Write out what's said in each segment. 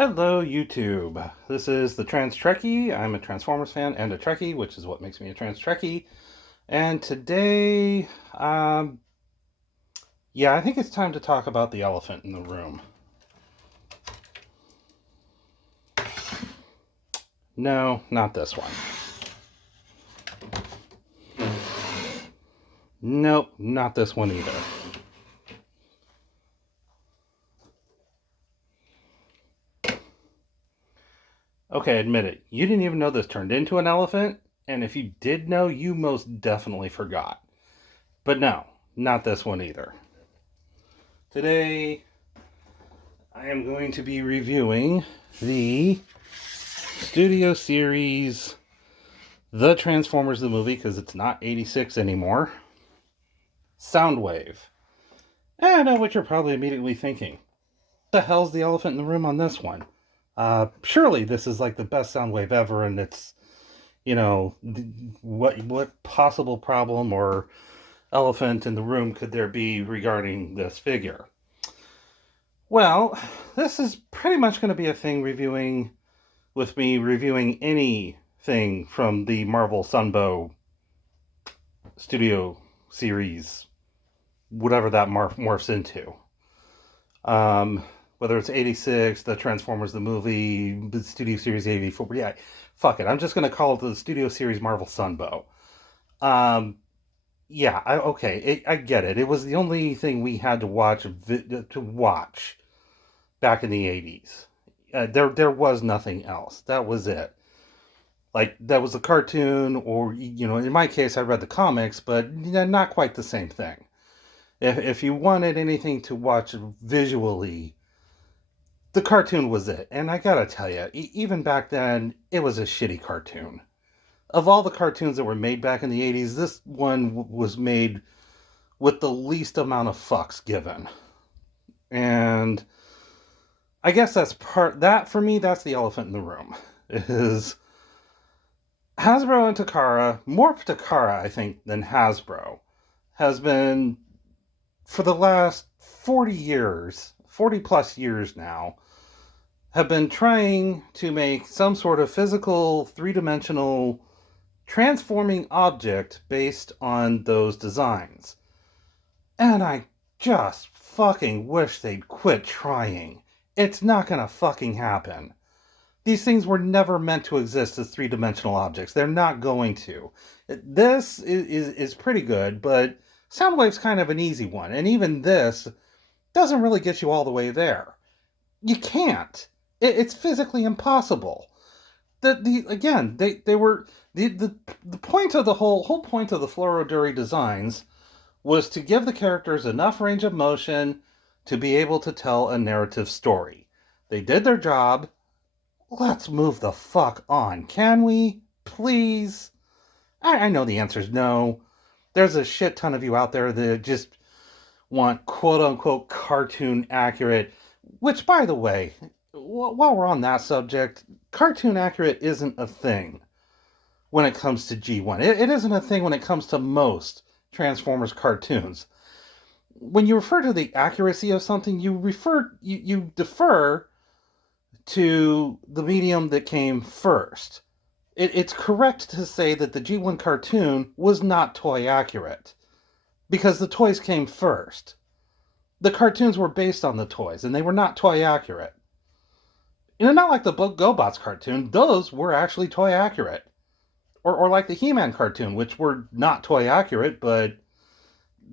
Hello, YouTube. This is the Trans Trekkie. I'm a Transformers fan and a Trekkie, which is what makes me a Trans Trekkie. And today, I think it's time to talk about the elephant in the room. No, not this one. Nope, not this one either. Okay, admit it. You didn't even know this turned into an elephant, and if you did know, you most definitely forgot. But no, not this one either. Today, I am going to be reviewing the Studio Series The Transformers the movie, because it's not 86 anymore. Soundwave. And I know what you're probably immediately thinking. What the hell's the elephant in the room on this one? Surely this is like the best Soundwave ever, and it's, what possible problem or elephant in the room could there be regarding this figure? Well, this is pretty much going to be a thing with me reviewing anything from the Marvel Sunbow Studio Series, whatever that morphs into. Whether it's 86, the Transformers the movie, the Studio Series 84, yeah, fuck it. I'm just going to call it the Studio Series Marvel Sunbow. I get it. It was the only thing we had to watch back in the 80s. There was nothing else. That was it. Like, that was a cartoon, or, in my case, I read the comics, but not quite the same thing. If you wanted anything to watch visually, the cartoon was it. And I gotta tell you, even back then, it was a shitty cartoon. Of all the cartoons that were made back in the 80s, this one was made with the least amount of fucks given. And I guess for me, that's the elephant in the room. Is Hasbro and Takara, more Takara, I think, than Hasbro, has been, for the last 40 plus years now, have been trying to make some sort of physical, three-dimensional, transforming object based on those designs. And I just fucking wish they'd quit trying. It's not gonna fucking happen. These things were never meant to exist as three-dimensional objects. They're not going to. This is pretty good, but Soundwave's kind of an easy one. And even this doesn't really get you all the way there. You can't. It's physically impossible. The point of the whole point of the Floroduri designs was to give the characters enough range of motion to be able to tell a narrative story. They did their job. Let's move the fuck on, can we? Please? I know the answer is no. There's a shit ton of you out there that just want quote-unquote cartoon accurate, which, by the way, while we're on that subject, cartoon accurate isn't a thing when it comes to G1. It isn't a thing when it comes to most Transformers cartoons. When you refer to the accuracy of something, you defer to the medium that came first. It's correct to say that the G1 cartoon was not toy accurate, because the toys came first. The cartoons were based on the toys, and they were not toy accurate. Not like the GoBots cartoon. Those were actually toy accurate. Or like the He-Man cartoon, which were not toy accurate, but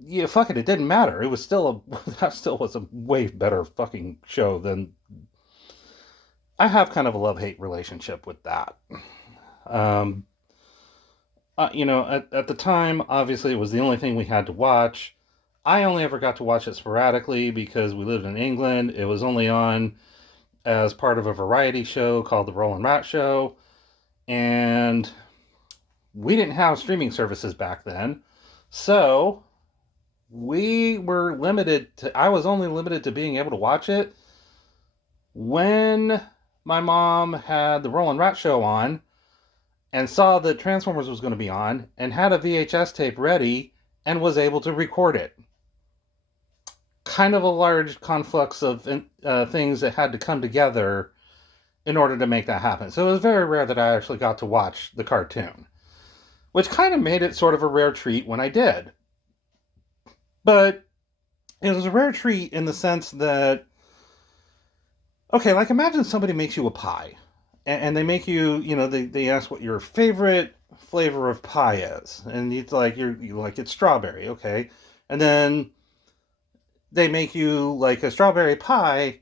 yeah, fuck it, it didn't matter. It was that still was a way better fucking show than... I have kind of a love-hate relationship with that. At the time, obviously, it was the only thing we had to watch. I only ever got to watch it sporadically because we lived in England. It was only on as part of a variety show called The Rollin' Rat Show. And we didn't have streaming services back then. So I was only limited to being able to watch it when my mom had The Rollin' Rat Show on and saw that Transformers was going to be on and had a VHS tape ready and was able to record it. Kind of a large conflux of things that had to come together in order to make that happen. So it was very rare that I actually got to watch the cartoon, which kind of made it sort of a rare treat when I did. But it was a rare treat in the sense that, okay, like imagine somebody makes you a pie, and they make you, they ask what your favorite flavor of pie is, and it's like you like it's strawberry, okay, and then they make you like a strawberry pie,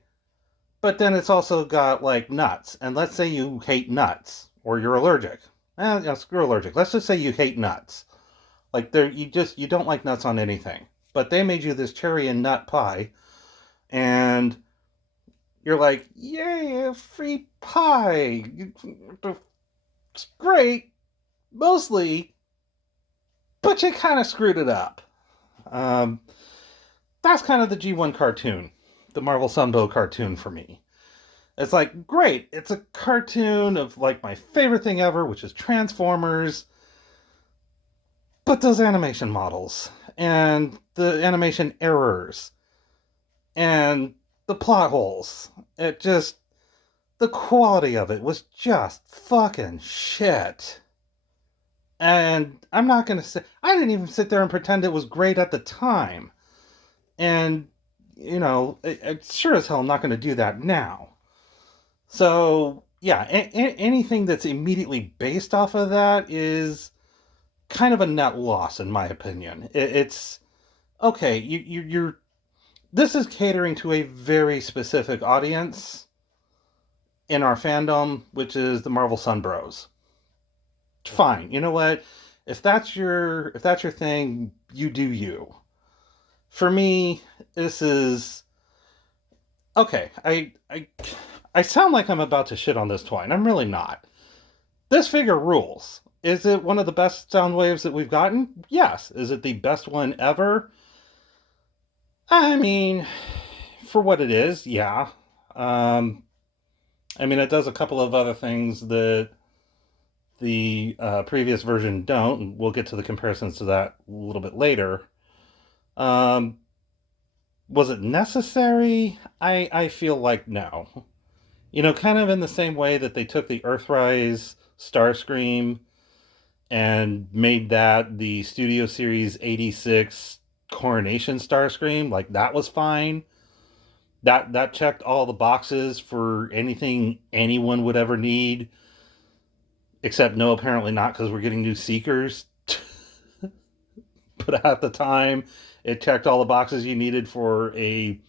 but then it's also got like nuts, and let's say you hate nuts or you're allergic. Screw allergic. Let's just say you hate nuts. Like you don't like nuts on anything, but they made you this cherry and nut pie, and you're like, yay, a free pie. It's great, mostly, but you kind of screwed it up. That's kind of the G1 cartoon, the Marvel Sunbow cartoon for me. It's like, great, it's a cartoon of like my favorite thing ever, which is Transformers, but those animation models, and the animation errors, and the plot holes, the quality of it was just fucking shit. And I'm not gonna say, I didn't even sit there and pretend it was great at the time. And, it's sure as hell I'm not gonna do that now. So, yeah, anything that's immediately based off of that is kind of a net loss, in my opinion. It's, okay, you're this is catering to a very specific audience in our fandom, which is the Marvel Sun Bros. Fine, you know what? If that's your thing, you do you. For me, this is okay. I sound like I'm about to shit on this toy, and I'm really not. This figure rules. Is it one of the best Soundwaves that we've gotten? Yes. Is it the best one ever? I mean, for what it is, yeah. It does a couple of other things that the previous version don't, and we'll get to the comparisons to that a little bit later. Was it necessary? I feel like no. Kind of in the same way that they took the Earthrise Starscream and made that the Studio Series 86 Coronation Starscream, like that was fine. That checked all the boxes for anything anyone would ever need. Except no, apparently not, because we're getting new Seekers. But at the time, it checked all the boxes you needed for a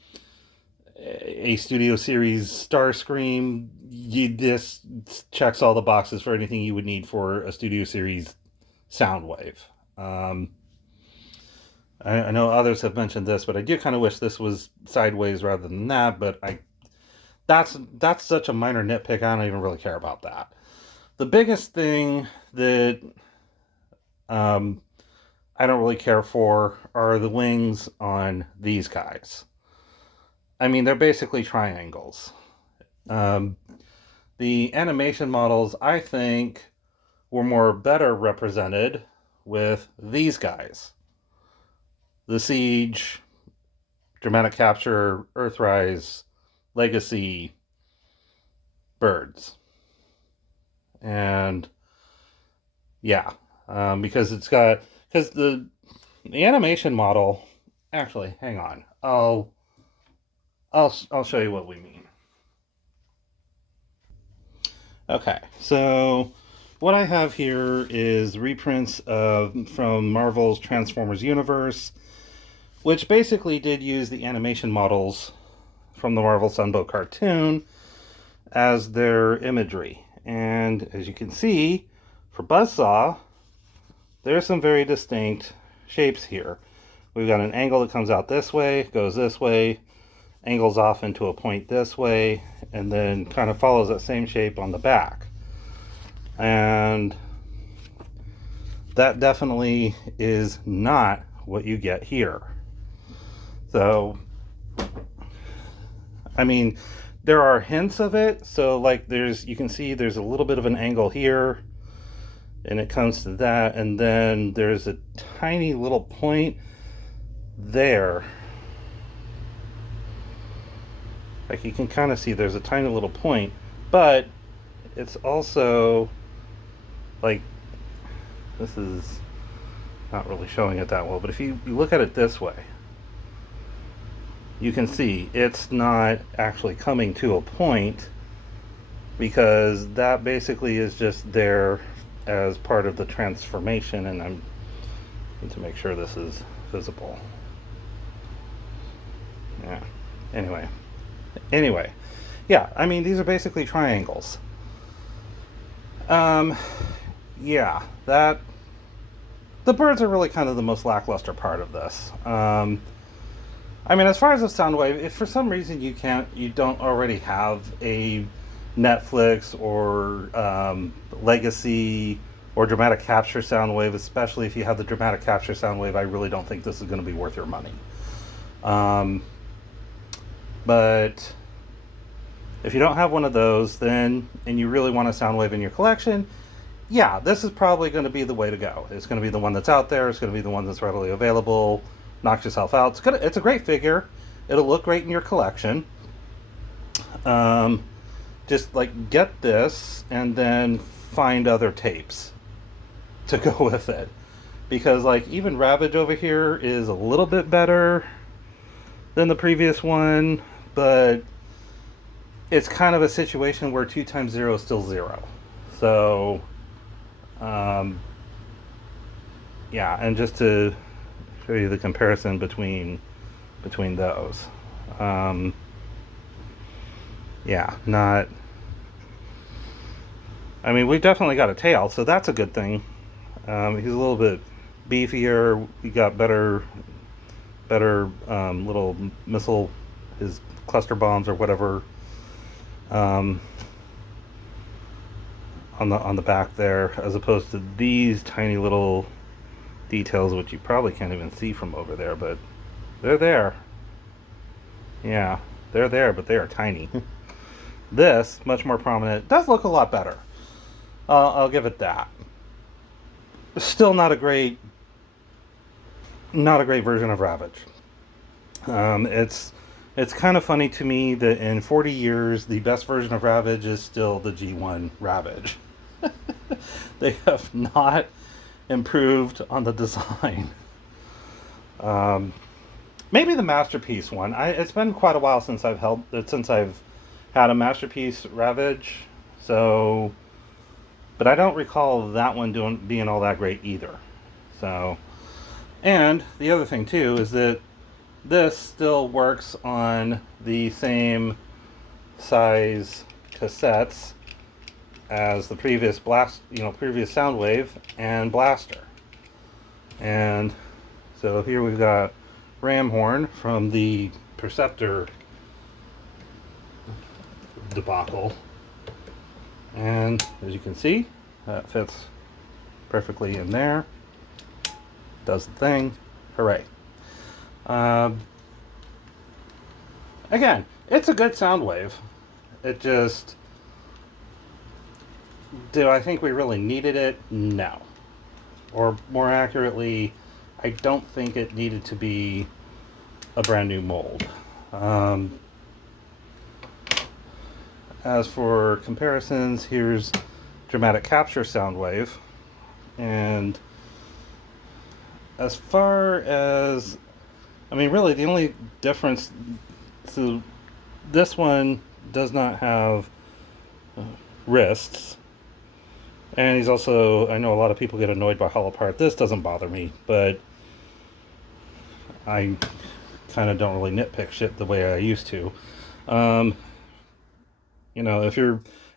Studio Series Starscream. This checks all the boxes for anything you would need for a Studio Series Soundwave. I know others have mentioned this, but I do kind of wish this was sideways rather than that, but that's such a minor nitpick, I don't even really care about that. The biggest thing that I don't really care for are the wings on these guys. They're basically triangles. The animation models, I think, were better represented with these guys. The Siege, Dramatic Capture, Earthrise, Legacy, Birds. And yeah, because the animation model, actually, hang on. I'll show you what we mean. Okay, so what I have here is reprints from Marvel's Transformers universe, which basically did use the animation models from the Marvel Sunbow cartoon as their imagery. And as you can see, for Buzzsaw, there's some very distinct shapes here. We've got an angle that comes out this way, goes this way, angles off into a point this way, and then kind of follows that same shape on the back. And that definitely is not what you get here. So, there are hints of it. So, like, you can see there's a little bit of an angle here, and it comes to that, and then there's a tiny little point there. Like, you can kind of see there's a tiny little point But it's also like, this is not really showing it that well, but if you look at it this way, you can see it's not actually coming to a point, because that basically is just there as part of the transformation. And I need to make sure this is visible. Yeah. Anyway, yeah, I mean, these are basically triangles. Um, yeah, that the birds are really kind of the most lackluster part of this. I mean, as far as the Soundwave, if for some reason you don't already have a Netflix or Legacy or Dramatic Capture Soundwave, especially if you have the Dramatic Capture Soundwave, I really don't think this is going to be worth your money. Um, but if you don't have one of those, then and you really want a Soundwave in your collection, yeah, this is probably going to be the way to go. It's going to be the one that's out there. It's going to be the one that's readily available. Knock yourself out. It's a great figure. It'll look great in your collection. Just like get this and then find other tapes to go with it, because like even Ravage over here is a little bit better than the previous one, but it's kind of a situation where 2 times 0 is still 0. So um, yeah, and just to show you the comparison between those. Um, yeah, not. I mean, we've definitely got a tail, so that's a good thing. He's a little bit beefier. We got better little missile, his cluster bombs or whatever, on the back there, as opposed to these tiny little details, which you probably can't even see from over there, but they're there. Yeah, they're there, but they are tiny. This, much more prominent, does look a lot better. I'll give it that. Still not a great version of Ravage. It's kind of funny to me that in 40 years, the best version of Ravage is still the G1 Ravage. They have not improved on the design. Maybe the Masterpiece one. It's been quite a while since I've had a Masterpiece Ravage, so, but I don't recall that one being all that great either. So, and the other thing too is that this still works on the same size cassettes as the previous previous Soundwave and Blaster. And so here we've got Ramhorn from the Perceptor debacle, and as you can see, that fits perfectly in there. Does the thing. Hooray. Again, it's a good Soundwave. It just, do I think we really needed it? No. Or more accurately, I don't think it needed to be a brand new mold. As for comparisons, here's Dramatic Capture Soundwave, and as far as, I mean, really the only difference, so this one does not have wrists, and he's also, I know a lot of people get annoyed by hollow part. This doesn't bother me, but I kind of don't really nitpick shit the way I used to.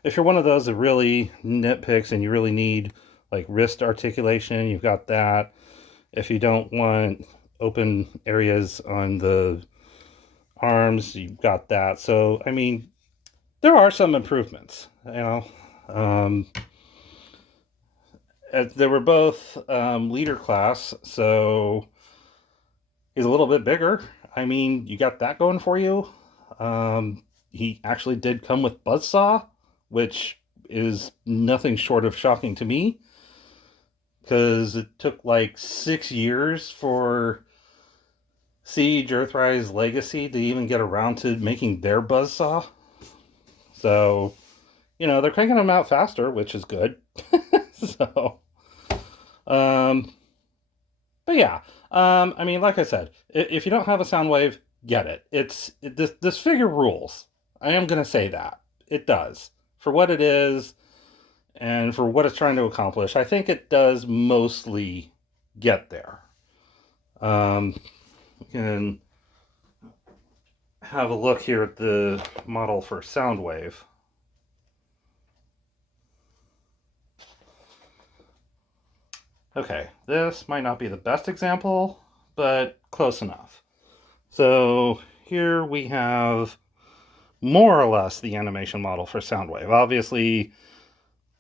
If you're one of those that really nitpicks and you really need like wrist articulation, you've got that. If you don't want open areas on the arms, you've got that. So, I mean, there are some improvements, they were both leader class, so he's a little bit bigger. I mean, you got that going for you. He actually did come with Buzzsaw, which is nothing short of shocking to me, because it took like 6 years for Siege, Earthrise, Legacy to even get around to making their Buzzsaw. So, they're cranking them out faster, which is good. So, um, but yeah, I mean, like I said, if you don't have a Soundwave, get it. This figure rules. I am gonna say that it does for what it is and for what it's trying to accomplish. I think it does mostly get there. We can have a look here at the model for Soundwave. Okay, this might not be the best example, but close enough. So here we have more or less the animation model for Soundwave. Obviously,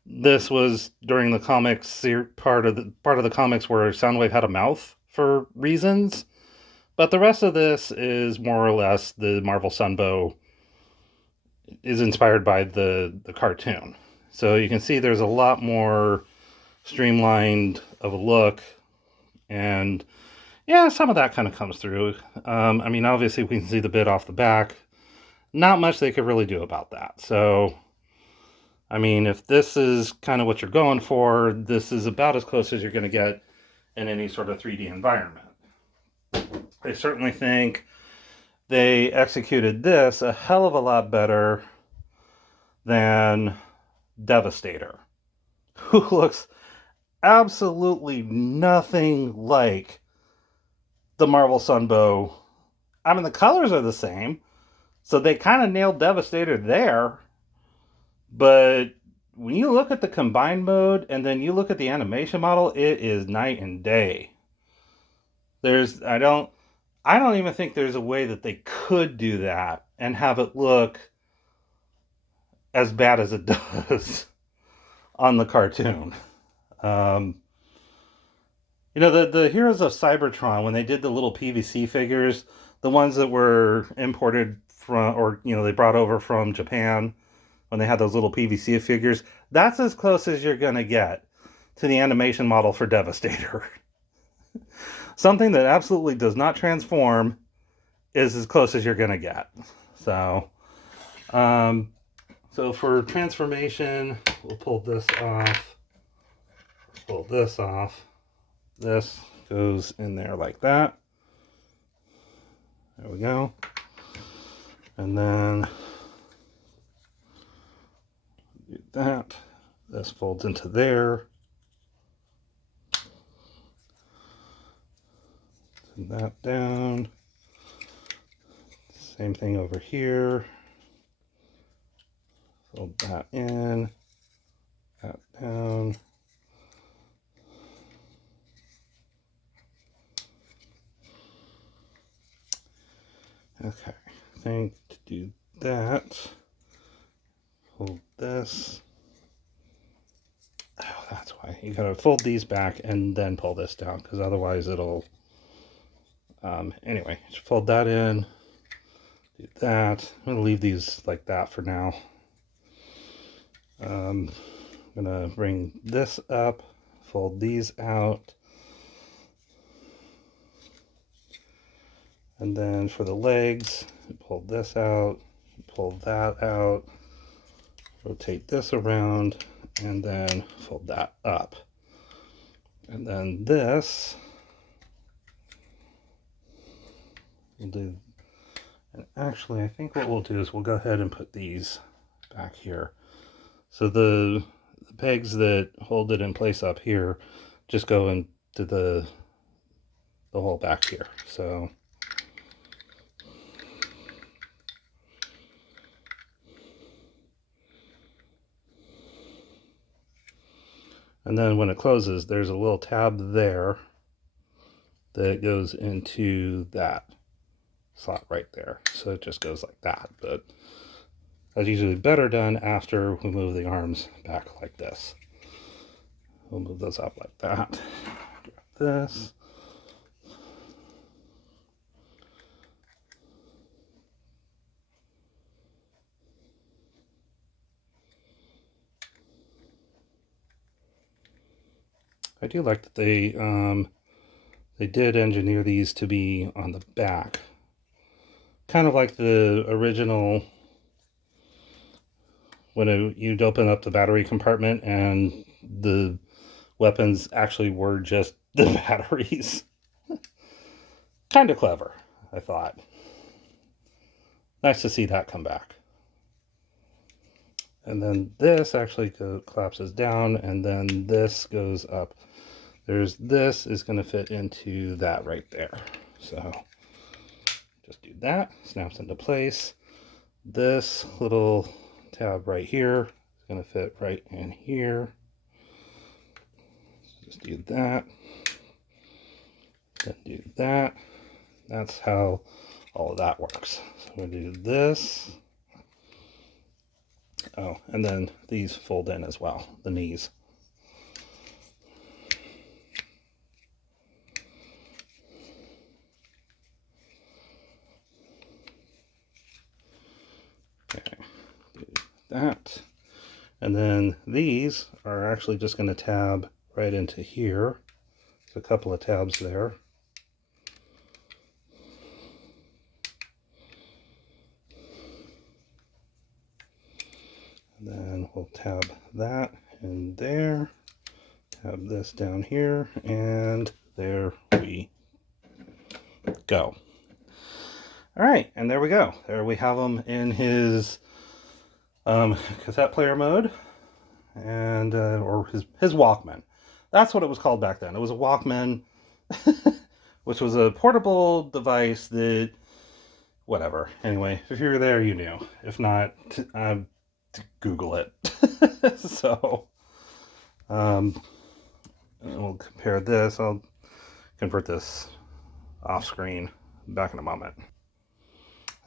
this was during the comics part of the comics where Soundwave had a mouth for reasons, but the rest of this is more or less the Marvel Sunbow is inspired by the cartoon. So you can see there's a lot more streamlined of a look, and yeah, some of that kind of comes through. I mean, obviously we can see the bit off the back. Not much they could really do about that. So, I mean, if this is kind of what you're going for, this is about as close as you're going to get in any sort of 3D environment. I certainly think they executed this a hell of a lot better than Devastator, who looks absolutely nothing like the Marvel Sunbow. I mean, the colors are the same, so they kind of nailed Devastator there. But when you look at the combined mode and then you look at the animation model, it is night and day. I don't even think there's a way that they could do that and have it look as bad as it does on the cartoon. The Heroes of Cybertron, when they did the little PVC figures, the ones that were imported from, or they brought over from Japan, when they had those little PVC figures, that's as close as you're gonna get to the animation model for Devastator. Something that absolutely does not transform is as close as you're gonna get. So, so for transformation, we'll pull this off. Pull this off. This goes in there like that. There we go. And then do that. This folds into there. Send that down. Same thing over here. Fold that in. That down. Okay, I think to do that, hold this. Oh, that's why. You gotta fold these back and then pull this down, because otherwise it'll... anyway, just fold that in, do that. I'm gonna leave these like that for now. I'm gonna bring this up, fold these out. And then for the legs, pull this out, pull that out, rotate this around, and then fold that up. And then this, we'll do, and actually I think what we'll do is we'll go ahead and put these back here. So the pegs that hold it in place up here just go into the hole back here. So and then when it closes, there's a little tab there that goes into that slot right there. So it just goes like that. But that's usually better done after we move the arms back like this. We'll move those up like that. Grab this. I do like that they did engineer these to be on the back, kind of like the original when you'd open up the battery compartment and the weapons actually were just the batteries. Kind of clever, I thought. Nice to see that come back. And then this actually collapses down, and then this goes up. This is going to fit into that right there. So just do that, snaps into place. This little tab right here is going to fit right in here. So just do that, then do that. That's how all of that works. So we're going to do this. Oh, and then these fold in as well, the knees. Okay, do that. And then these are actually just going to tab right into here. There's a couple of tabs there. And then we'll tab that in there, tab this down here, and there we go. All right, and there we go. There we have him in his cassette player mode, and or his Walkman. That's what it was called back then. It was a Walkman, which was a portable device that, whatever. Anyway, if you were there, you knew. If not, Google it. So, we'll compare this. I'll convert this off screen back in a moment.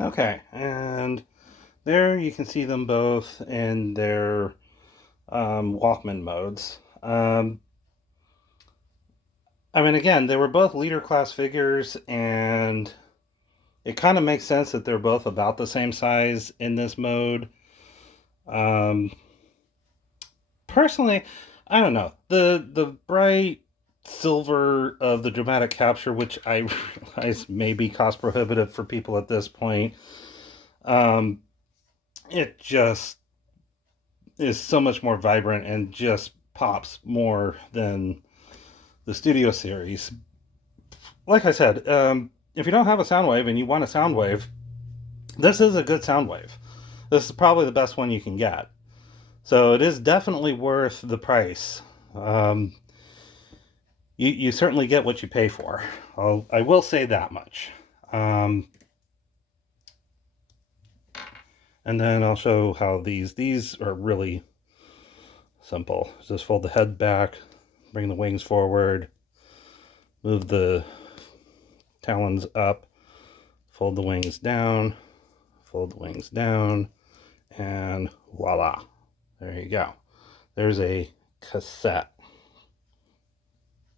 Okay, and there you can see them both in their Walkman modes. I mean, again, they were both leader class figures, and it kind of makes sense that they're both about the same size in this mode. Personally, I don't know. The bright silver of the dramatic capture, which I realize may be cost prohibitive for people at this point, it just is so much more vibrant and just pops more than the Studio Series. Like I said, if you don't have a Soundwave and you want a Soundwave, this is a good Soundwave. This is probably the best one you can get. So it is definitely worth the price. You certainly get what you pay for. I will say that much. And then I'll show how these are really simple. Just fold the head back, bring the wings forward, move the talons up, fold the wings down, and voila. There you go. There's a cassette.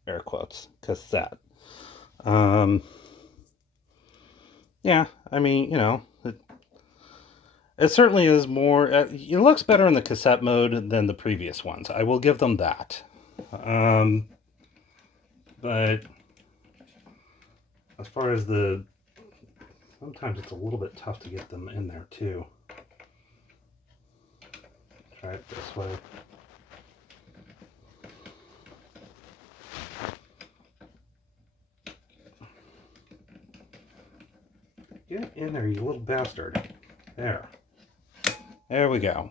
Air quotes, cassette. Yeah, I mean, you know, it certainly is more, it looks better in the cassette mode than the previous ones. I will give them that. But as far as sometimes it's a little bit tough to get them in there too. Try it this way. Get in there, you little bastard. There. There we go.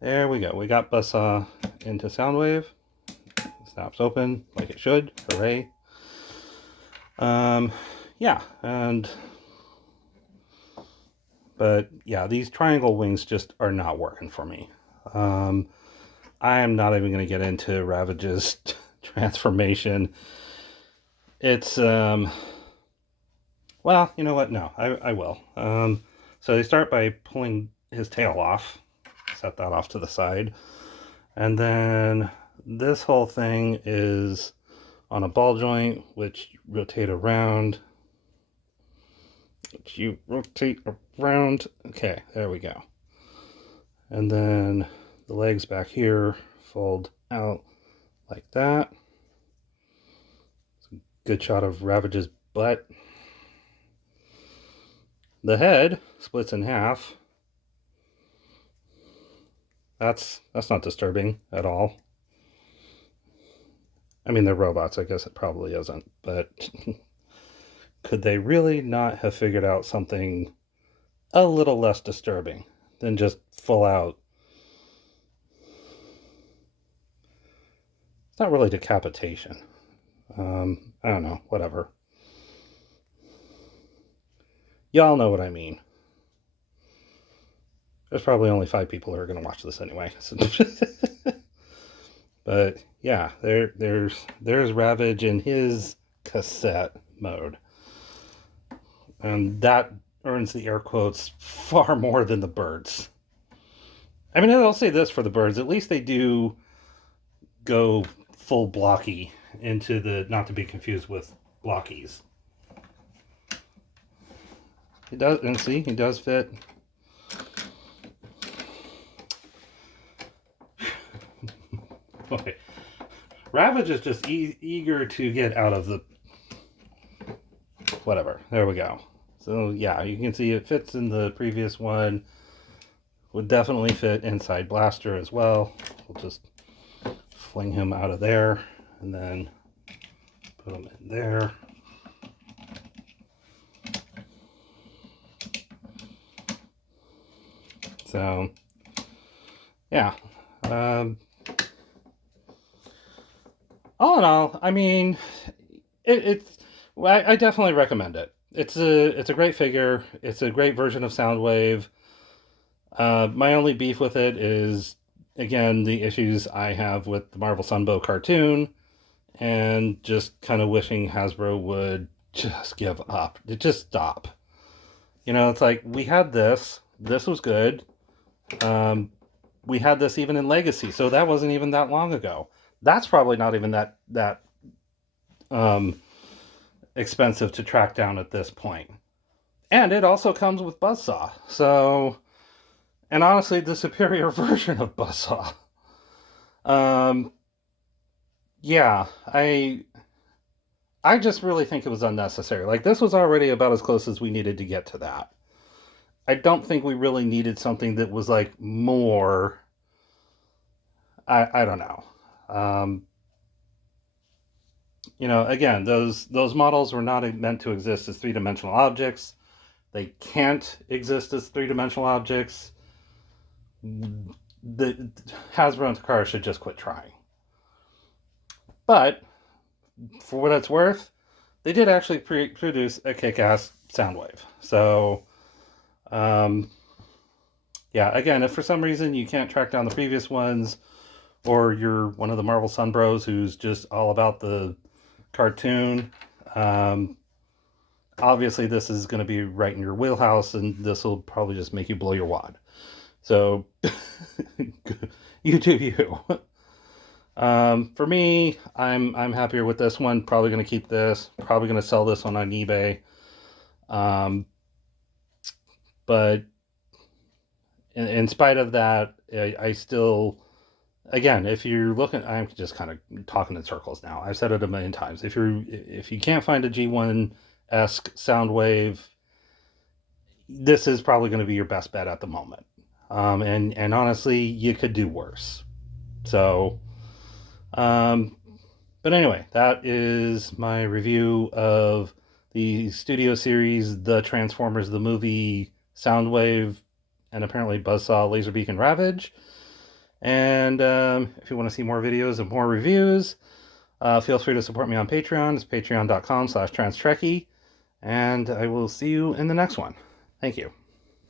There we go. We got Buzzsaw into Soundwave. Snaps open like it should. Hooray. Yeah, but yeah, these triangle wings just are not working for me. I am not even going to get into Ravage's transformation. It's, well, you know what? No, I will. So they start by pulling his tail off, set that off to the side, and then this whole thing is on a ball joint, which rotate around, Okay, there we go. And then the legs back here fold out like that. It's a good shot of Ravage's butt. The head splits in half. That's not disturbing at all. I mean, they're robots. I guess it probably isn't, but could they really not have figured out something a little less disturbing than just full out? It's not really decapitation. I don't know, whatever. Y'all know what I mean. There's probably only 5 people who are going to watch this anyway. So but yeah, there's Ravage in his cassette mode, and that earns the air quotes far more than the birds. I mean, I'll say this for the birds: at least they do go full blocky into the, not to be confused with blockies. He does, and see, he does fit. Okay. Ravage is just eager to get out of the... Whatever. There we go. So, yeah, you can see it fits in the previous one. Would definitely fit inside Blaster as well. We'll just fling him out of there and then put him in there. So, yeah. All in all, I mean, I definitely recommend it. It's a great figure. It's a great version of Soundwave. My only beef with it is, again, the issues I have with the Marvel Sunbow cartoon, and just kind of wishing Hasbro would just give up. Just stop. You know, it's like, we had this. This was good. We had this even in Legacy, so that wasn't even that long ago. That's probably not even that expensive to track down at this point. And it also comes with Buzzsaw. So, and honestly, the superior version of Buzzsaw. Yeah, I just really think it was unnecessary. Like, this was already about as close as we needed to get to that. I don't think we really needed something that was like more. I don't know. You know, again, those models were not meant to exist as 3-dimensional objects. They can't exist as 3-dimensional objects. The Hasbro and Takara should just quit trying. But for what it's worth, they did actually produce a kick-ass Soundwave. So, yeah, again, if for some reason you can't track down the previous ones, or you're one of the Marvel Sun Bros who's just all about the cartoon, obviously this is going to be right in your wheelhouse, and this will probably just make you blow your wad. So, you do you. For me, I'm happier with this one. Probably going to keep this. Probably going to sell this one on eBay. But in spite of that, I still, again, if you're looking, I'm just kind of talking in circles now. I've said it a million times. If you can't find a G1-esque Soundwave, this is probably going to be your best bet at the moment. And honestly, you could do worse. So, but anyway, that is my review of the Studio Series, The Transformers, the movie, Soundwave, and apparently Buzzsaw, Laserbeak, and Ravage. And if you want to see more videos and more reviews, feel free to support me on Patreon. It's patreon.com/transtrekkie. And I will see you in the next one. Thank you.